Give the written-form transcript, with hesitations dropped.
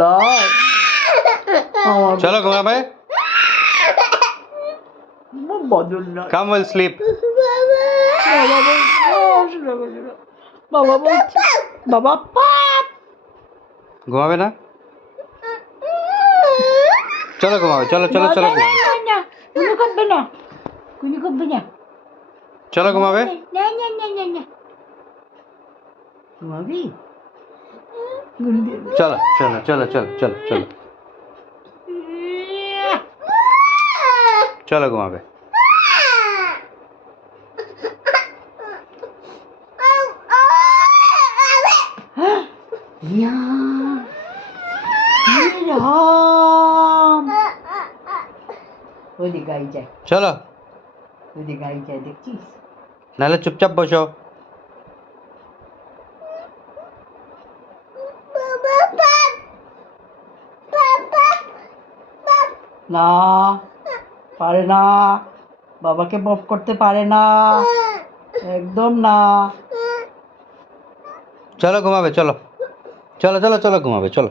লয় আমার চলো ঘুমাবে। বদল লয় কাম উইল স্লিপ। বাবা বলছে বাবা পাপ ঘুমাবে না? চলো ঘুমাবে, চলো চলো চলো ঘুমাবে। কুনি করবে না, কুনি করবে না, চলো ঘুমাবে। না না না না না ঘুমাবি? চলো চলো চলো চলো চলো চলো চলো ঘুমাবে। ওই গাই যায়, চলো, ওই গাই যায় দেখছিস? নাহলে চুপচাপ বসো। না পারে না, বাবাকে বপ করতে পারে না, একদম না। চলো ঘুমাবে, চলো চলো চলো চলো ঘুমাবে, চলো।